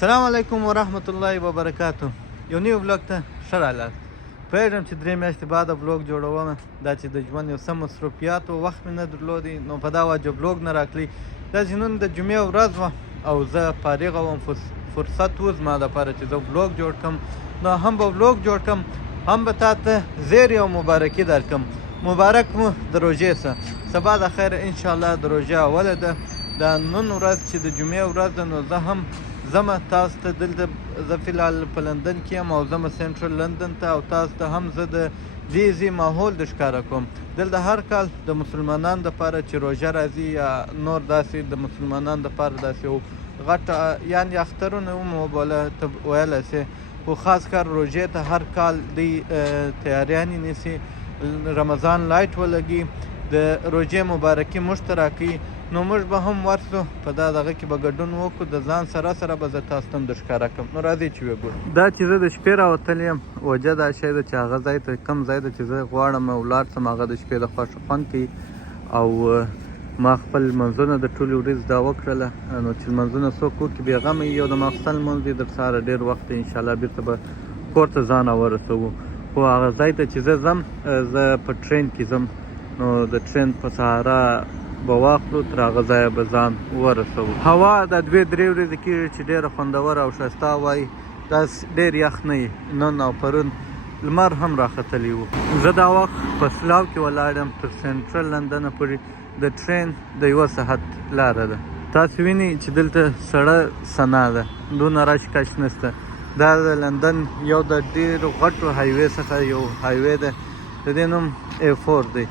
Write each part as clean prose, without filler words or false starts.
السلام علیکم ورحمت الله وبرکاتو. یو نیو بلاګ ته ښه راغلاست. پوهېږم چې 3 میاشتې بعده بلاګ جوړوم، دا چې د ژوند یو څه مصروفیاتو وخت مې نه درلودی، نو په دا وجه بلاګ نه راکړی. دا چې نن د جمعې ورځ وه او زه فارغه وم، فرصت و زما دپاره چې زه بلاګ جوړ کړم، نو هم به بلاګ جوړ کړم، هم به تا ته زیری او مبارکي درکړم. مبارک مو د روژې څه، سبا د خیر انشاءالله د روژې اوله ده. دا نن ورځ چې د جمعې ورځ ده، نو زه هم زما تاسو ته دلته زه فلحال په لندن کې یم او زما سنټرل لندن ته، او تاسو ته هم زه د دې ځای ماحول د ښکاره کوم. دلته هر کال د مسلمانانو دپاره چې روژه راځي یا نور داسې د مسلمانانو دپاره داسې یو غټ یعنې اخترونه هم وبوله ته ویلی سې، خو خاص کار روژې ته هر کال دوی تیاریانې نیسي، رمضان لایټ ولګي، د روژې مبارکي موږ ته راکوي. نو موږ به هم ورسو په دا دغه کې به ګډون وکړو، د ځان سره سره به زه تاسو ته هم درښکاره کړم. نو راځئ چې وګورو. دا چې زه د شپې راوتلی یم، وجه دا شی ده چې هغه ځای ته کوم ځای ده چې زه غواړم ولاړ شم، هغه د شپې د خوښه خوند کوي. او ما خپل لمونځونه د ټولې ورځې دا وکړله، نو چې لمونځونه څوک وکړي بېغمه وي، یو د ماخستن لمونځ دی، در سهاره ډېر وخت دی، انشاءالله بېرته به کور ته ځان ورسوو. خو هغه ځای ته چې زه ځم، زه په ټرین کې ځم، نو د ټرین په سهاره به واخلو، تر هغه ځایه به ځان ورسوو. هوا دا 2-3 ورځې کېږي چې ډېره خوندوره او ښایسته وایي، داسې ډېر یخ نه وي. نن او پرون لمر هم راختلی و. زه دا وخت په سلاو کې ولاړ یم، تر سنټرل لندنه پورې د ټرین د 1 ساعت لاره ده. تاسو وینئ چې دلته سړه سنا ده، دونه رش کش نشته. دا د لندن یو د ډېرو غټو هایوې څخه یو هایوې ده، د دې نوم A4 دی.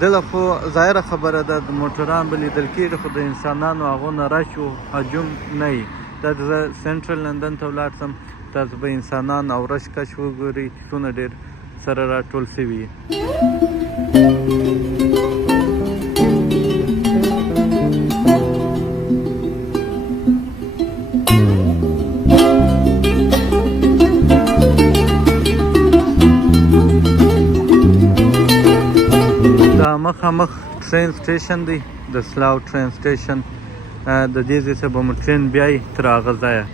دله خو ظاهره خبره ده، د موټران به لیدل کېږي، خو د انسانانو هغونه رش و هجوم نه وي. دا زه سنټرل لندن ته ولاړ شم، تاسو به انسانان او رش کش وګورئ چې څونه ډېر سره راټول شوي. دا مخامخ ټرین سټیشن دی، د سلاو ټرین سټیشن. د دې ځای څخه به مو ټرین بیایي تر هغه ځایه.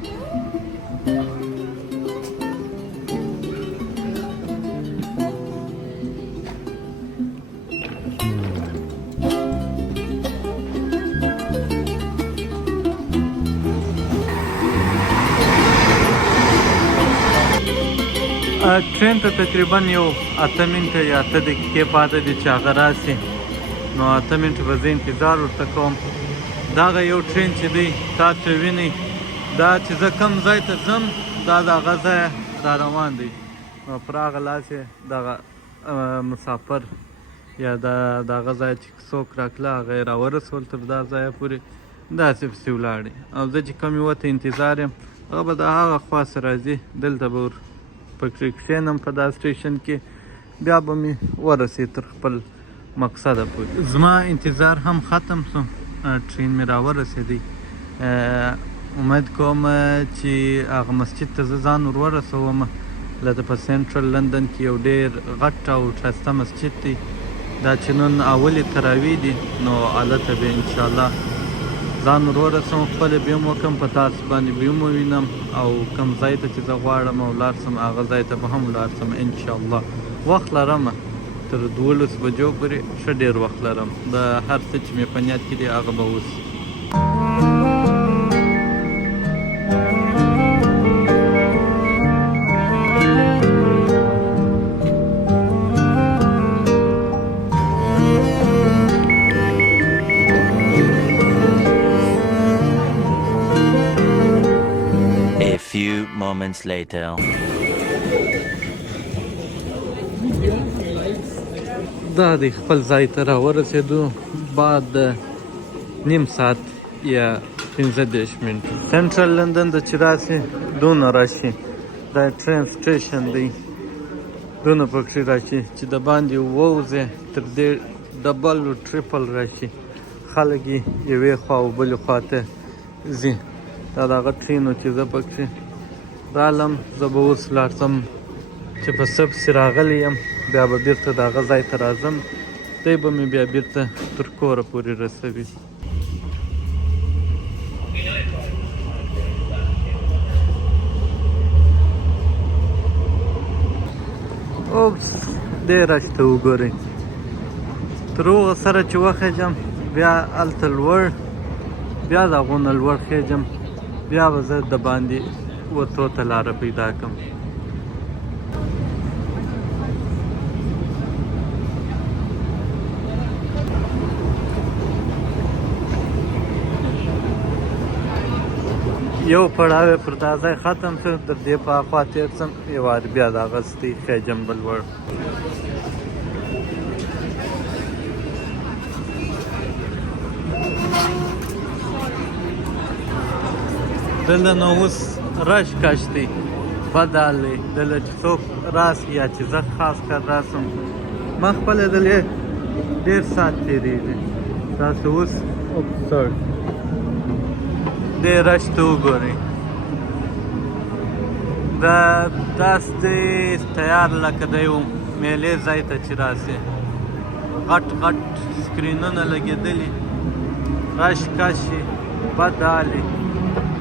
ټرین ته تقریبا یو 8 منټه یا 8 دقیقې پاته دي چې هغه راسي، نو 8 منټه به زه انتظار ورته کوم. دغه یو ټرین چې دی تاسو وینئ، دا چې زه کوم ځای ته ځم، دا د هغه ځایه را روان دی. نو پر هغه لاس یې دغه مسافر یا د هغه ځای چې څوک راکله هغه یې راورسول تر دا ځایه پورې، داسې پسې ولاړې. او زه چې کوم یوه ته انتظار یم، هغه به د هغه خوا څه راځي، دلته به پکې کښېنم په دا سټیشن کې، بیا به مې ورسېد تر خپل مقصده پورې. زما انتظار هم ختم شو، ټرین مې راورسېدی. امید کوم چې هغه مسجد ته زه ځان ورورسوم. دلته په سنټرل لندن کې یو ډېر غټ او ښایسته مسجد دی، دا چې نن اولې تراویح دي، نو هلته به انشاءالله ځان ورورسوم، خپله به یې هم وکړم، په تاسو باندې به یې هم ووینم، او کوم ځای ته چې زه غواړم ولاړ شم، هغه ځای ته به هم ولاړ شم انشاءالله. وخت لرم تر 12 بجو پورې، ښه ډېر وخت لرم. د هر څه چې مې په نیت کې دی هغه به وشي. Moments later. دا دی خپل ځای ته راورسېدو بعد نیم ساعت یا 15 منټه. سنټرل لندن د چې راسي دونه راشي، دا ټرین سټیشن دی، دونه پکې راشي چې د باندې ووځې تر دې ډبل و ټریپل راشي. خلک یې یوې خوا او بلې خوا ته ځي. دا د هغه ټرین و چې زه پکې رالم. زه به اوس ولاړ شم چې په څه پسې راغلی یم، بیا به بېرته د هغه ځای ته راځم، دی به مې بیا بېرته تر کوره پورې رسوي. اوپس ډېر رشته وګورئ تر هغه سره چې وخېږم بیا هلته لوړ بیا د هغو نه لوړ خېږم بیا به زه د باندې وتو ته لاره پیدا کړم یو پړاو یې پر دا ځای ختم شو د دې په اخوا تېر شم یو وارې بیا د اغستی خېجم بل وړ دلته نو اوس رش کش دی بد حال دی دلته چې څوک راسي یا چې زه خاص کر راسم ما خپله دلې ډېر ساعت تېرېږي تاسو اوس ابسرډ ډېر رش ته وګورئ دا داسې دی تیار لکه د یو میلې ځای ته چې راسې غټ غټ سکرینونه لګېدلي رش کش یې بد حال یې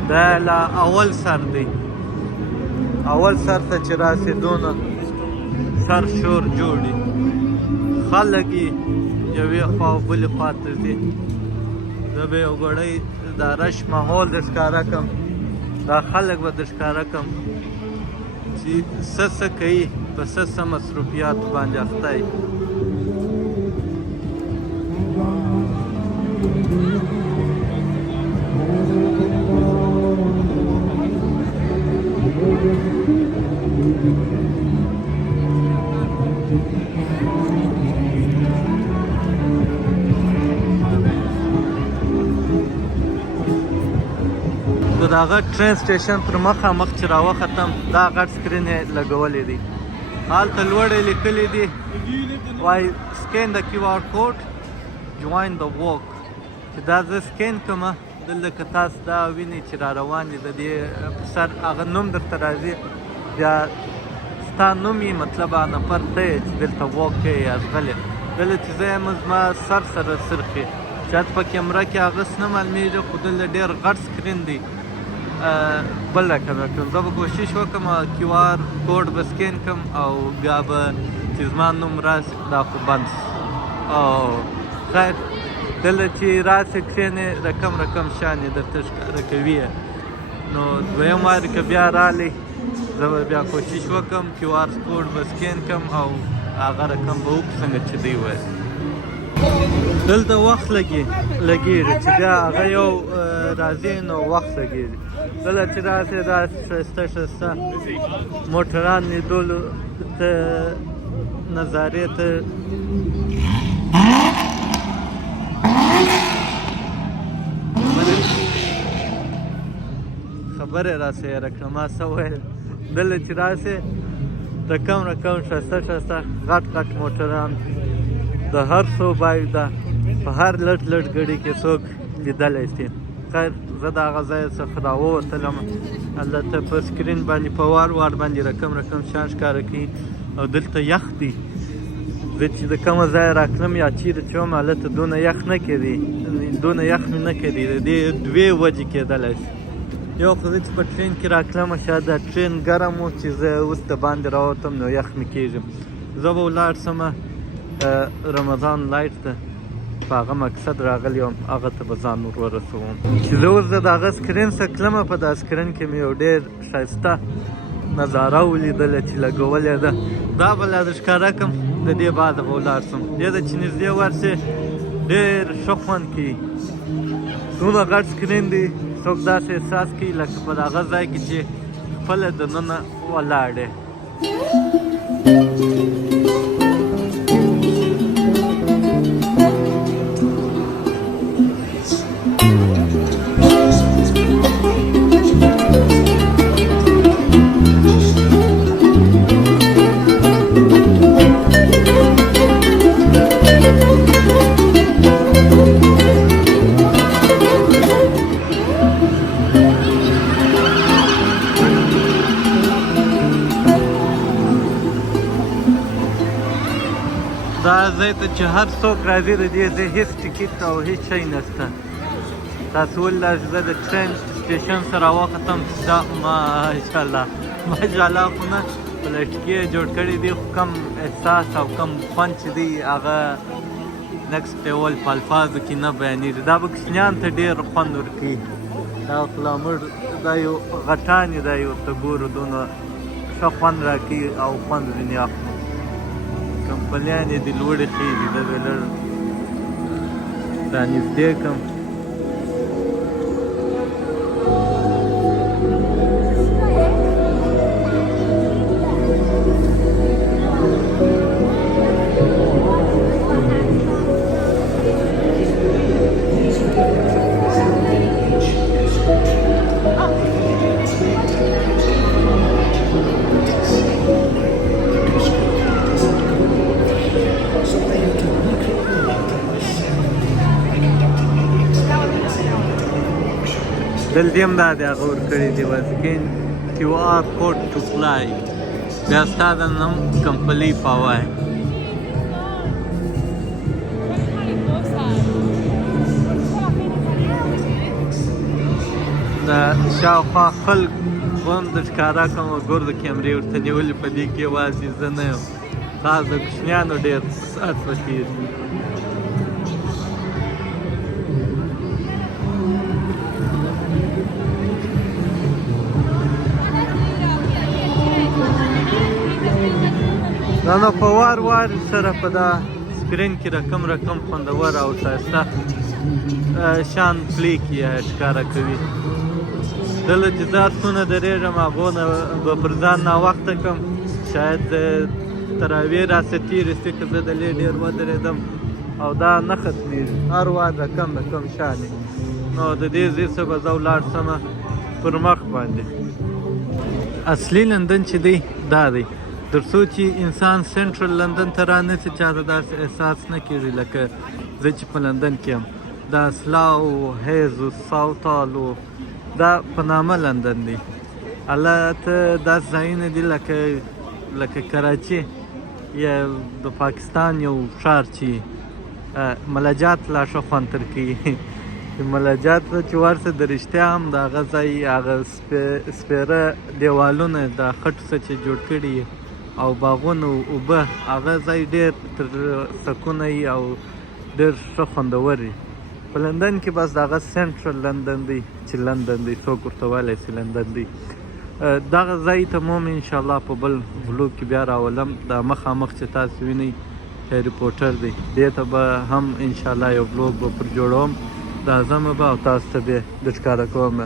دا لا اول سر دی اول سر ته چې راسې دونه سر شور جوړي خلک یې یوې خوا او بلې خوا ته ځي زه به یو ګړی دا رش ماحول در ښکاره کړم دا خلک به در ښکاره کړم چې څه څه کوي په څه مصروفیاتو باندې اخته یي د هغه ټرین سټیشن پر مخامخ چې راوختم دا غټ سکرین یې لګولی دی هلته لوړ یې لیکلی دي وایي سکین د کیو آر کوډ جوین د واک چې دا زه سکین کړمه دلته که تاسو دا وینئ چې را روان دي د دې په سر هغه نوم درته راځي بیا ستا نوم یې مطلب هغه نفر ته یې چې دلته واک کوې یا ځغلې دلته چې زه یم زما سر سره سرخي شاید په کیمره کې هغه څه نه معلومېږي خو دلته ډېر غټ سکرین دی بل رقم کړم زه به کوشش وکړم کیو آر کوډ به سکین کړم او بیا به چې زما نوم راشي دا خو بند او خیر دلته چې راشي کښېنې رقم شان یې درته ښکاره کوي نو دویم وارې که بیا رالی زه به بیا کوشش وکړم کیو آر کوډ به سکین کړم او هغه رقم به وکړو څنګه چې دوی ویل دلته وخت لګېږي چې بیا هغه یو راځي نو وخت لګېږي کله چې راسې داسې ښایسته موټران لیدلو ته نظارې ته خبرې راسې یاره کړه ما څه ویل دلته چې راسې رقم ښایسته غټ موټران د هر څو باید ده په هر لټ ګړي کې څوک لیدلی شي خیر زه د هغه ځای څخه راووتلم هلته په سکرین باندې په وار باندې رقم شان ښکاره کوي او دلته یخ دی زه چې د کومه ځای راتلم یا چیرې چې وم هلته دونه یخ نه کېدی دونه یخ مې نه کېدی د دې دوې وجې کېدلی شي یو خو زه چې په ټرین کې راتلم شاید دا ټرین ګرم و چې زه اوس د باندې راوتم نو یخ مې کېږي زه به ولاړ شمه رمضان لایټ ته په هغه مقصد راغلی وم هغه ته به ځان ور ورسوم چې زه اوس د هغه سکرین څخه تلمه په دا سکرین کې مې یو ډېر ښایسته نظاره ولیدله چې لګولې ده دا به لا د ښکاره کړم د دې بعده به ولاړ شم دې ته چې نږدې ورسې ډېر ښه خوند کوي دونه غټ سکرین دی څوک داسې احساس کوي لکه په هغه ځای کې چې خپله دننه ولاړ دی دا ځای ته چې هر څوک راځي د دې ځای هېڅ ټکټ او هېڅ شی نشته تاسو ولله چې زه د ټرین سټیشن سره راوختم دا ماشاءالله خو نه پلاستیکي جوړ کړي دي خو کم احساس او کم خوند چې دی هغه next level په الفاظو کې نه بیانېږي. دا به کوچنیان ته ډېر خوند ورکوي. دا فلامر دا یو غټان یې دا یو ته ګورو دونه ښه خوند راکوي او خوند ځینې اخلو. کمپنیان یې د لوړې خېږي زه به لږ را نږدې کړم. دلته هم دا دی هغه ورکړي دي واسکین QR code to fly. بیا ستا د نوم کمپنۍ پاوه د شاوخوا خلک هم د ښکاره کوم ګور د کیمرې ورته نیولې په دې کې یوازې زه نه یم خاص د کوچنیانو ډېر ساعت وتېږي. دا نو په وار وار سره په دا سکرین کې رقم خوندور او ښایسته شان پلی کې ښکاره کوي. دله چې زه څونه درېږم هغو نه به پر ځان ناوخته کړم شاید تراویح راسه تېرې شي که زه دلې ډېر ودرېدم او دا نه ختمېږي هر وار رقم شان یې نو د دې ځای څه به زه ولاړ شمه پر مخ باندې. اصلي لندن چې دی دا دی تر څو چې انسان سنټرل لندن ته رانسي چاته داسې احساس نه کېږي لکه زه چې په لندن کې یم. دا سلاو هیزو ساوتالو دا په نامه لندن دی. هلته داسې ځایونه دي لکه کراچي یا د پاکستان یو ښار چې ملجات لا ښه خوند ترکوي. ملجات چې ورسه د رښتیا هم د هغه ځای هغه سپېره دیوالونه د خټو څه چې جوړ کړي او باغونه اوبه هغه ځای ډېر تر سکونه وي او ډېر ښه خوندور وي. په لندن کې بس د هغه سنټرل لندن دی چې لندن دی څوک ورته ویلی سي لندن دی. دغه ځای ته مو انشاءالله په بل بلوګ کې بیا راولم. دا مخامخ چې تاسو وینئ هیری پوټر دی دې ته به هم انشاءالله یو بلوګ به پر جوړوم دا ځمه به او تاسو ته به درښکاره کوم.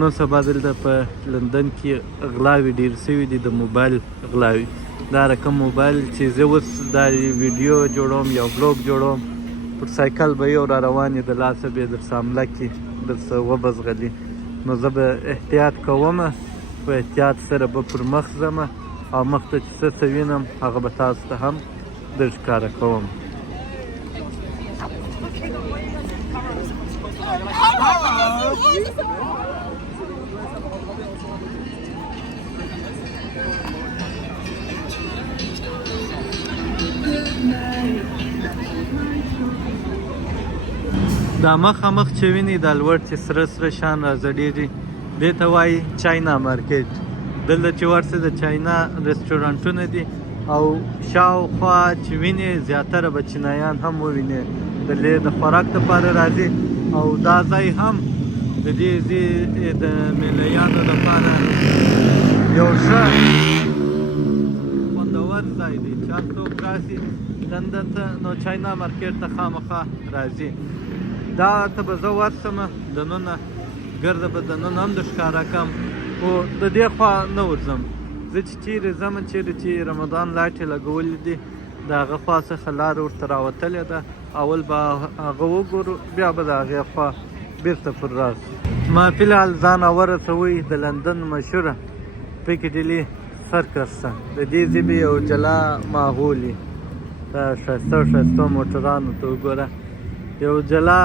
نن سبا دلته په لندن کې غلاوې ډېر سوي دي د موبایل غلاوې. دا رقم موبایل چې زه اوس دا ویډیو جوړوم یا بلوګ جوړوم پر سایکل به یو را روان یې د لاسه به یې درڅه حمله کړي درڅه وبزغلي نو زه به احتیاط کوم په احتیاط سره به پر مخ ځم او مخ ته چې څه وینم هغه به تاسو ته هم درښکاره کوم. دا مخامخ چې ویني دا لوړ چې سره شان راځړېږي دې ته وایي چاینا مارکیټ. دلته چې ورسې د چاینا رستورانټونه دي او شاوخوا چې ویني زیاتره به چینایان هم وویني دلې د خوراک لپاره راځي او دا ځای هم د دې د میلیانو لپاره یو ښه خوندور ځای دی چې هر څوک راسي لندن ته نو چاینا مارکیټ ته خامخا راځي. دا ته به زه ورسمه دننه ګرده به دننه هم درښکاره کړم خو د دې خوا نه ورځم. زه چې چیرې ځم چیرې چې رمضان لاټې لګولې دي د هغه خوا څخه لاره ورته راوتلې ده اول به هغه وګورو بیا به د هغې خوا بېرته پر راسو. ما فی الحال ځان ورسوئ د لندن مشهوره پیکډیلي سرکس ته. د دې ژبې یو جلا ماحول وي دا ښایسته موټرانو ته وګوره یو جلا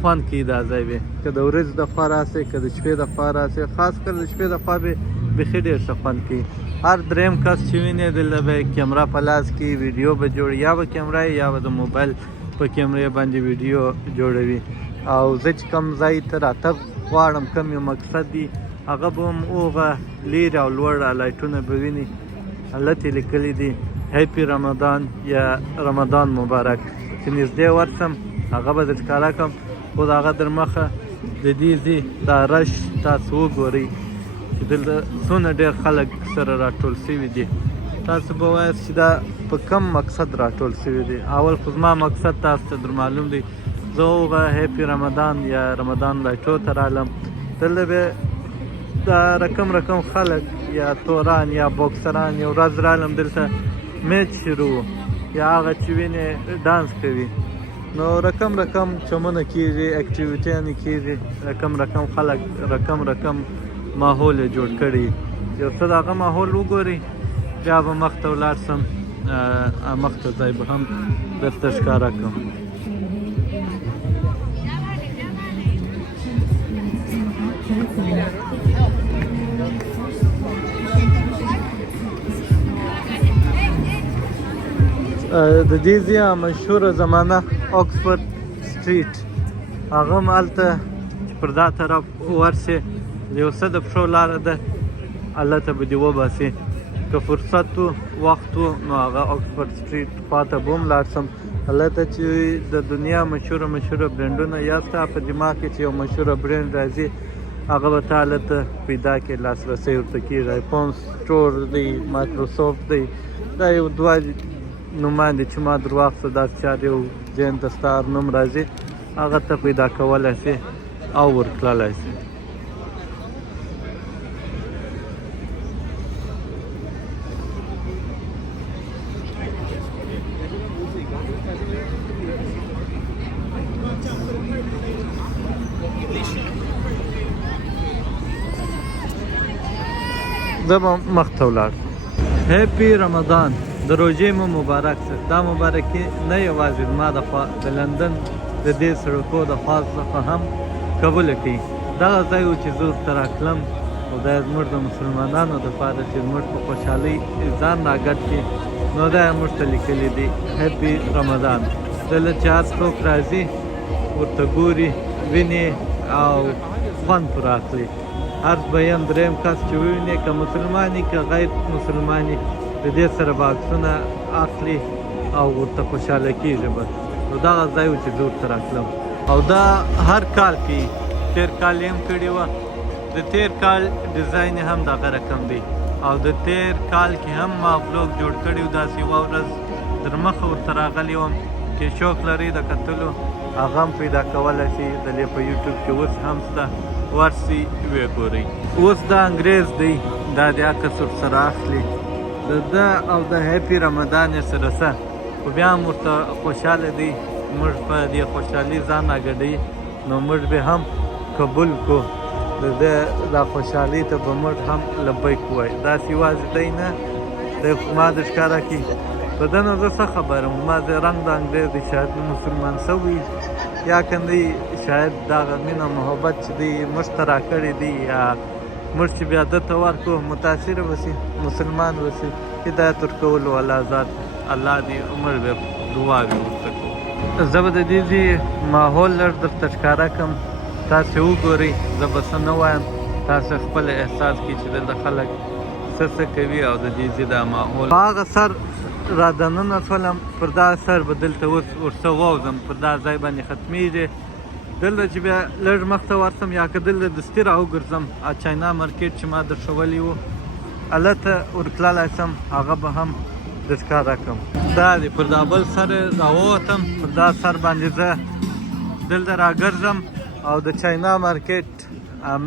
خوند کوي دا ځای به که د ورځې د خوا راسئ که د شپې د خوا راسئ خاص کر د شپې د خوا به بیخي ډېر ښه خوند کوي. هر دریم کس چې ویني دلته به کیمره په لاس کې ویډیو به جوړي یا به کیمره یا به د موبایل په کیمرې باندې ویډیو جوړوي. او زه چې کوم ځای ته راتګ غواړم کوم یو مقصد دی هغه به هم هغه لیرې او لوړ لایټونه به ویني. هلته یې لیکلي دي هیپي رمضان یا رمضان مبارک. چې نږدې ورسم هغه به در ښکاره کړم، خو د هغه در مخه د دې ځای دا رش تاسو وګورئ چې دلته څومره ډېر خلک سره راټول شوي دي. تاسو به وایاست چې دا په کم مقصد راټول شوي دي. اول خو زما مقصد تاسو ته در معلوم دی. زه هغه هیپي رمضان یا رمضان لایټو ته رالم. دلته به دا رقم خلک یا توران یا بوکسران یو ورځ رالم دلته میچ شروع یا هغه چې وینې ډانس کوي. نو رقم چمونه کېږي، اکټیویټیانې کېږي، رقم خلک رقم ماحول یې جوړ کړي. یو څه د هغه ماحول وګورئ، بیا به مخته ولاړ سم، مخته ځای به هم درته ښکاره کړم. د دې ځای مشهوره زمانه اکسفورد سټریټ، هغه هم هلته چې پر دا طرف ورسې یو څه د پښو لاره ده، هلته به دې وباسې. که فرصت و وخت و نو هغه اکسفورد سټریټ خواته به هم لاړ سم. هلته چې د دنیا مشهوره برینډونه یا ستا په دماغ کې چې یو مشهوره برینډ راځي هغه به تا هلته پیدا کړې، لاسرسی ورته کېږي. آیفون سټور دی، مایکروسافټ دی، دا یو دوه نومان دي چې ما در واخیسته. داسې چار یو ذهن ته ستا هر نوم راځي هغه ته پیدا کولی شې او ورتللی شې. زه به مخته ولاړ. هیپي رمضان، د روژې مو مبارک شه. دا مبارکي نه یوازې زما د خوا د لندن د دې سړکو د خوا څخه هم قبوله کړي. دغه ځای و چې زه ورته راتلم او دا یې زموږ د مسلمانانو دپاره چې زموږ په خوشحالۍ ځان راګډ کړي، نو دا یې موږ ته لیکلي دي هیپي رمضان. دلته چې هر څوک راځي ورته ګوري، ویني او خوند پرې اخلي. هر دویم دریم کس چې وویني، که مسلماني که غیر مسلماني، د دې سره به عکسونه اخلي او ورته خوشحاله کېږي. بس نو دغه ځای و چې زه ورته راتلم او دا هر کال کوي. تېر کال یې هم کړې وه. د تېر کال ډیزاین یې هم دغه رقم دی او د تېر کال کې هم ما بلوګ جوړ کړی و. داسې یوه ورځ در مخه ورته راغلی وم. چې شوق لرئ د کتلو هغه هم پیدا کولی شئ. دلې په یوټیوب کې اوس هم شته، ورسئ ویې ګورئ. اوس دا انګریز دی، دا د عکس ورسره اخلي. د ده او د هیپي رمضان یې سره څه، خو بیا هم ورته خوشحاله دی. موږ په دې خوشحالي ځان راګډوي، نو موږ به هم قبول کړو. د ده دا خوشحالۍ ته به موږ هم لبیک ووایو. داسې یوازې دی نه، دی خو ما د ښکاره کړي. په ده نو زه څه خبره وم، ما د رنګ د انګریز دی، شاید مسلمان شوی یا کندی، شاید دغه مینه محبت چې دی موږ ته راکړی دی، یا موږ چې بیا ده ته ورکړو متاثره به شي، مسلمان به شي. هدایت ورکولو الله ذات، الله دې عمر به دعاوې ورته کړو. زه به د دې ځای ماحول لږ درته ښکاره کړم، تاسې وګورئ. زه به څه نه وایم، تاسې خپل احساس کړئ چې دلته خلک څه کوي او د دې ځای دا ماحول. په هغه سر را دننه شولم، پر دا سر به دلته اوس ورڅه ووځم، پر دا ځای باندې ختمیږي. دلته چې بیا لږ مخته ورسم یا که دلته دستي راوګرځم، چاینا مارکیټ چې ما درښولی و هلته ورتللی سم، هغه به هم درښکاره کړم. دا دی پر دا بل سر راووتم، پر دا سر باندې زه دلته راګرځم او د چاینا مارکیټ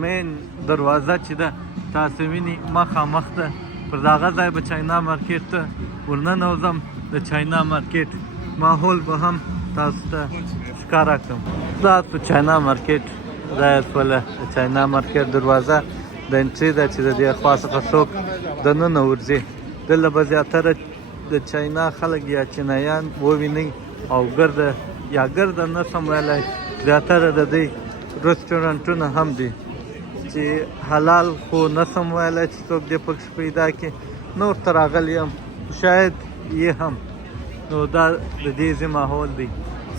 مین دروازه چې ده تاسې وینئ مخامخ ده. پر دغه ځای به چاینا مارکیټ ته ورننوځم. د چاینا مارکیټ ماحول به هم تاسو ته ښکاره کړم. دا په چاینا مارکیټ دا یې شوله د چاینا مارکیټ دروازه د انټري ده چې د دې خوا څخه څوک دننه ورځي. دلته به زیاتره د چاینا خلک یا چینایان ووینئ او ګرده یا ګرده نه سم ویلی، زیاتره د دوی رستورانټونه هم دي چې حلال خو نه سم ویلی چې څوک دې پکښې پیدا کړي. نور ته راغلی یم، شاید یې هم. نو دا د دې ځای ماحول دی،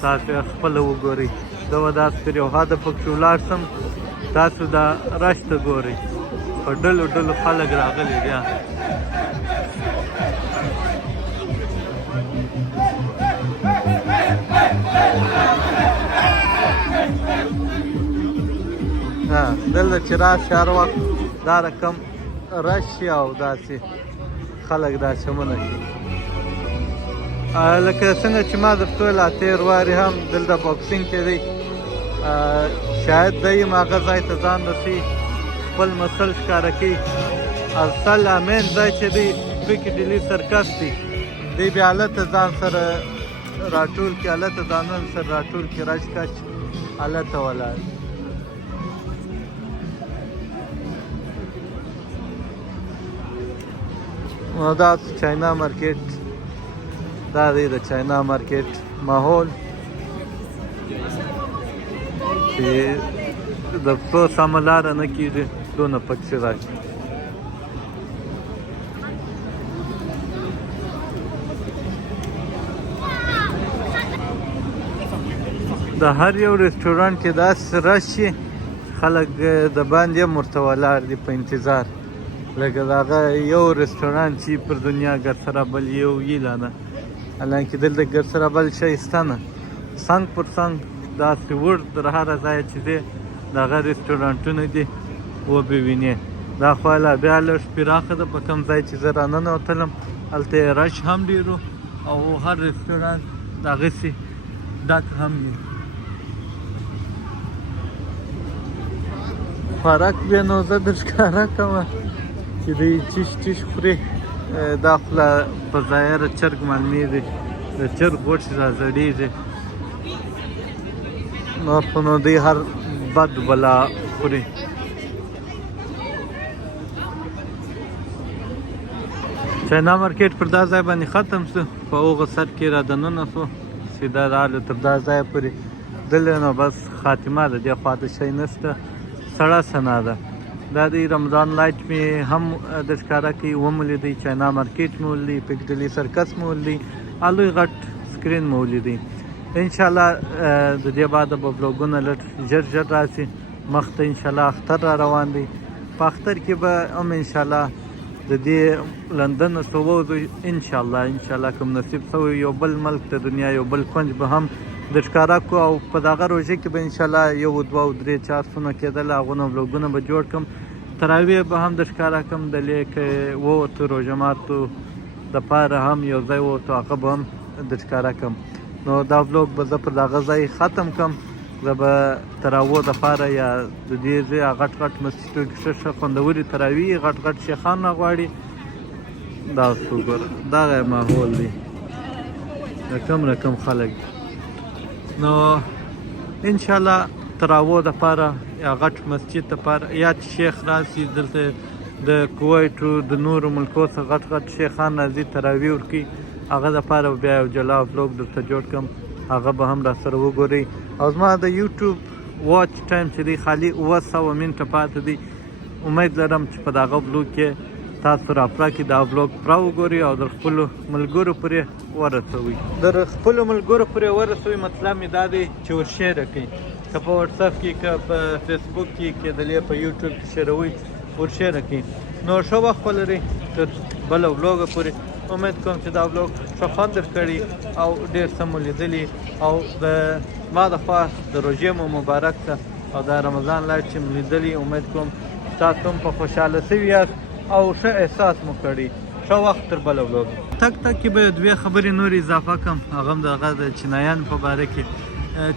تاسو یې خپله وګورئ. زه به داسې تر یو حده پکښې ولاړ سم، تاسو دا رش ته ګورئ. په ډلو ډلو خلک راغلي دي. دلته چې راشي هر وخت دا رقم راشي او داسې خلک دا چمنه شي. لکه څنګه چې ما درته ویل تېر وارې هم دلته بوکسینګ کې دی، شاید دی هم هغه ځای ته ځان رسي، خپل مسل ښکاره کوي. اصل امین ځای چې دی پیکډیلي سرکس دی، دی بیا هلته ځان سره راټول کړي، هلته ځانونه سره راټول کړي، رش کش هلته ولاړ. نو دا چاینا مارکیټ، دا دی د چاینا مارکیټ ماحول چې د پښو سمه لاره نه کېږي، دونه پکې راشي. د هر یو رستورانټ کې داسې راشي خلک د باندې هم ورته ولاړ دي په انتظار، لکه د هغه یو رستورانټ چې پر دنیا ګر سره بل یو یي لا نه. حالانکې دلته ګر سره بل شی شته نه، څنګ پر څنګ داسې ور تر هره ځایه چې دی د هغه رستورانټونه دي وبې وینې. دا خو لا بیا لږ پراخه ده، په کوم ځای چې زه راننوتلم هلته یې رش هم ډېر و او هر رستورانټ دغسې ډک هم وي. خوراک بیا نو زه در ښکاره کومه چې دوی چیش چیش خوري. دا خوله په ظاهره چرګ معلومېږي، د چرګ غوښې را زړېږي، نور خو نو دوی هر بد بلا خوري. چاینا مارکیټ پر دا ځای باندې ختم شو، په هغه سر کې را دننه شو، سیده راغلو تر دا ځایه پورې. دلته نو بس خاتمه ده، دې خواته شی نشته، سړه سنا ده. دا د رمضان لایټ مې هم د ښکاره کوي، ومولیدی چاینا مارکیټ مې ولیدی، پیکډیلي سرکس مې ولیدی، لوی غټ سکرین مې ولیدی. انشاءالله د دې بعده به بلوګونه لږ ژر ژر راشي. مخته انشاءالله اختر را روان دی، په اختر کې به هم انشاءالله د دې لندن څخه ووځو. انشاءالله کوم نصیب شوی یو بل ملک د دنیا یو بل کونج به هم د ښکاره کړو، او په دغه روژه کې به انشاءالله 1 2 3 4 سونه کېدل، هغونه بلوګونه به جوړ کړم. تراویح به هم د ښکاره کړم، د لیک ووتو روژه ماتو دپاره هم یو ځای ووتو، هغه به هم د ښکاره کړم. نو دا بلوګ به زه پر دغه ځای ختم کړم. زه به تراویح دپاره یا د دې ځای غټ غټ مسجدو کې ښه خوندورې تراویح غټ غټ شیخان راغواړي. دا اوس وګوره دغه ماحول دی، رقم خلک. نو انشاءالله تراویح دپاره یا غټ مسجد دپاره یا چې شیخ راشي دلته د کویټو د نورو ملکو څخه غټ شیخان راځي تراویح ورکوي، هغه دپاره بیا یو جلا بلوګ درته جوړ کړم، هغه به هم راسره وګورئ. او زما د یوټیوب واچ ټایم چې دی خالي 900 منټه پاتې دی. امید لرم چې په دغه بلوګ کې تاسو راپره کې دا بلوګ پوره وګورئ او د خپلو ملګرو پورې ورسوئ. مطلب مې دا دی چې ورشیره کړئ، که په وټساپ کې، که په فیسبوک کې، کېدلې په یوټیوب کې شیروئ، ورشیره کړئ. نو ښه وخت ولرئ تر بله بلوګه پورې. امید کوم چې دا بلوګ ښه خوند درکړي او ډېر څه مو لیدلي، او د ما د خوا د روژې مو مبارک شه او دا رمضان لایټ چې مو لیدلي، امید کوم تاسو هم په خوشحاله سوي یاست او ښه احساس مو کړی. ښه وخت تر بله بلوګ. تک کې به 2 خبرې نور اضافه کړم، هغه هم د هغه د چینایانو په باره کې.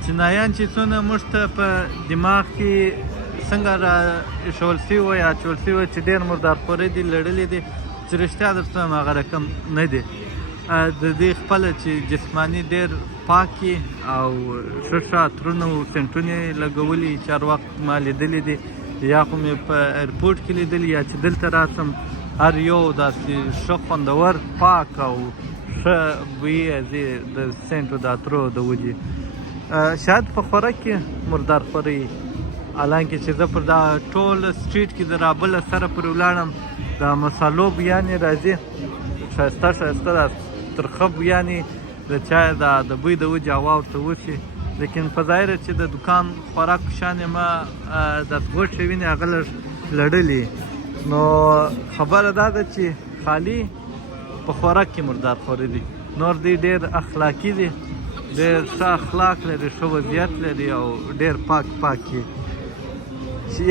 چینایان چې څونه موږ ته په دماغ کې څنګه را ایښول سوي وو یا اچول سوي وو چې ډېر مردارخورۍ دي، لړلې دي، چې رښتیا درته وایم هغه رقم نه دی. د دې خپله چې جسماني ډېر پاکي او ښه عطرونه او سینټونه یې لګولي، چې هر وخت ما لیدلي دي، یا خو مې په ایرپورټ کې لیدلي یا چې دلته راسم، هر یو داسې ښه خوندور پاک او ښه بوی یې د سینټو د عطرو د وجې. شاید په خوراک کې مردارخورۍ، حالانکه چې زه پر دا ټول سټریټ کې د رابله سره پورې ولاړم، د مسالو بویان یې راځي، ښایسته دا ترخه بویان یې د چای د بوی د وجې هوا ورته وشي. لیکن په ظاهره چې د دکان خوراک شان ما داسې غوښې وینې هغه لږ لړلي، نو خبره دا ده چې خالي په خوراک کې مردار خوري دي، نور دی ډېر اخلاقي دي، ډېر ښه اخلاق لري، ښه وضعیت لري او ډېر پاک دي.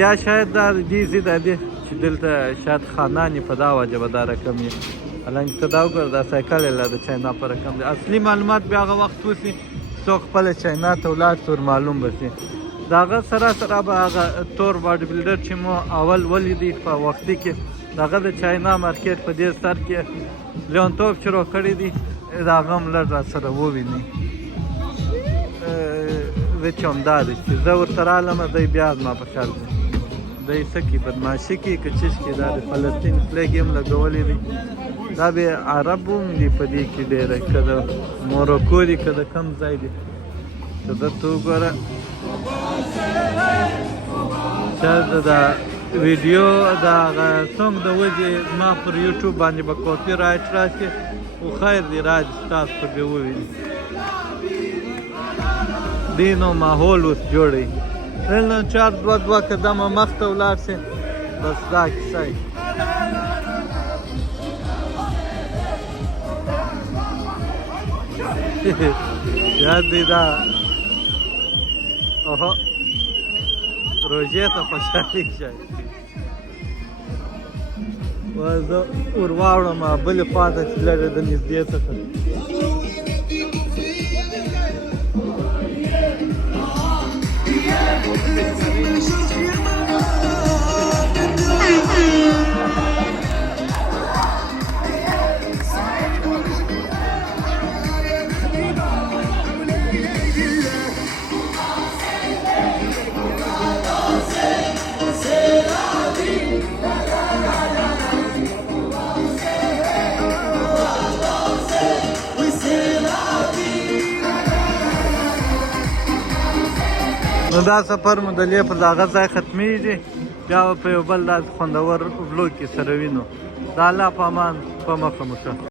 یا شاید دا دې ضد دی چې دلته شاید خانان په دا وجه به دا رقم وي. حالانکه ته دا وګوره دا سایکل یې د چاینا په رقم دی. اصلي معلومات بیا هغه وخت وسي څوک خپله چاینا ته ولاړ سي ور معلوم به سي. د هغه سره به هغه تور باډي بلډر چې مو اول ولیدي په وختي کې د هغه د چاینا مارکیټ په دې سر کې لیونتوب شروع کړی دي، د هغه هم لږ راسره وویني. زه چې همدا دی چې زه ورته رالم دی بیا زما په خیال دی دی څه کوي بدماشي کوي که چیز کوي. دا د فلسطین فلیګ یې هم لګولی دی. دا بیا عرب هم دي په دې کې ډېره، که د موروکو دي که د کوم ځای دي. که دلته وګوره شاید د ویډیو د هغه سونګ د وجې ما پر یوټیوب باندې به کاپي رایټ راشي، خو خیر دی راځي ستاسو ته بیا وویني. دې نو ماحول اوس جوړوي دلته چار دوه قدمه مخته ولاړ سي بس دا کیسه یې. یاد دی دا اوهو روژې ته خوشحالي شي. زه ور واوړم بلې خوا ته چې لږه د نږدې څخه نو دا سفر مو د لې پر دغه ځای ختمیږي، بیا په یو بل داسې خوندور بلوګ کې سره وینو. د الله په امان په مخه مو شه.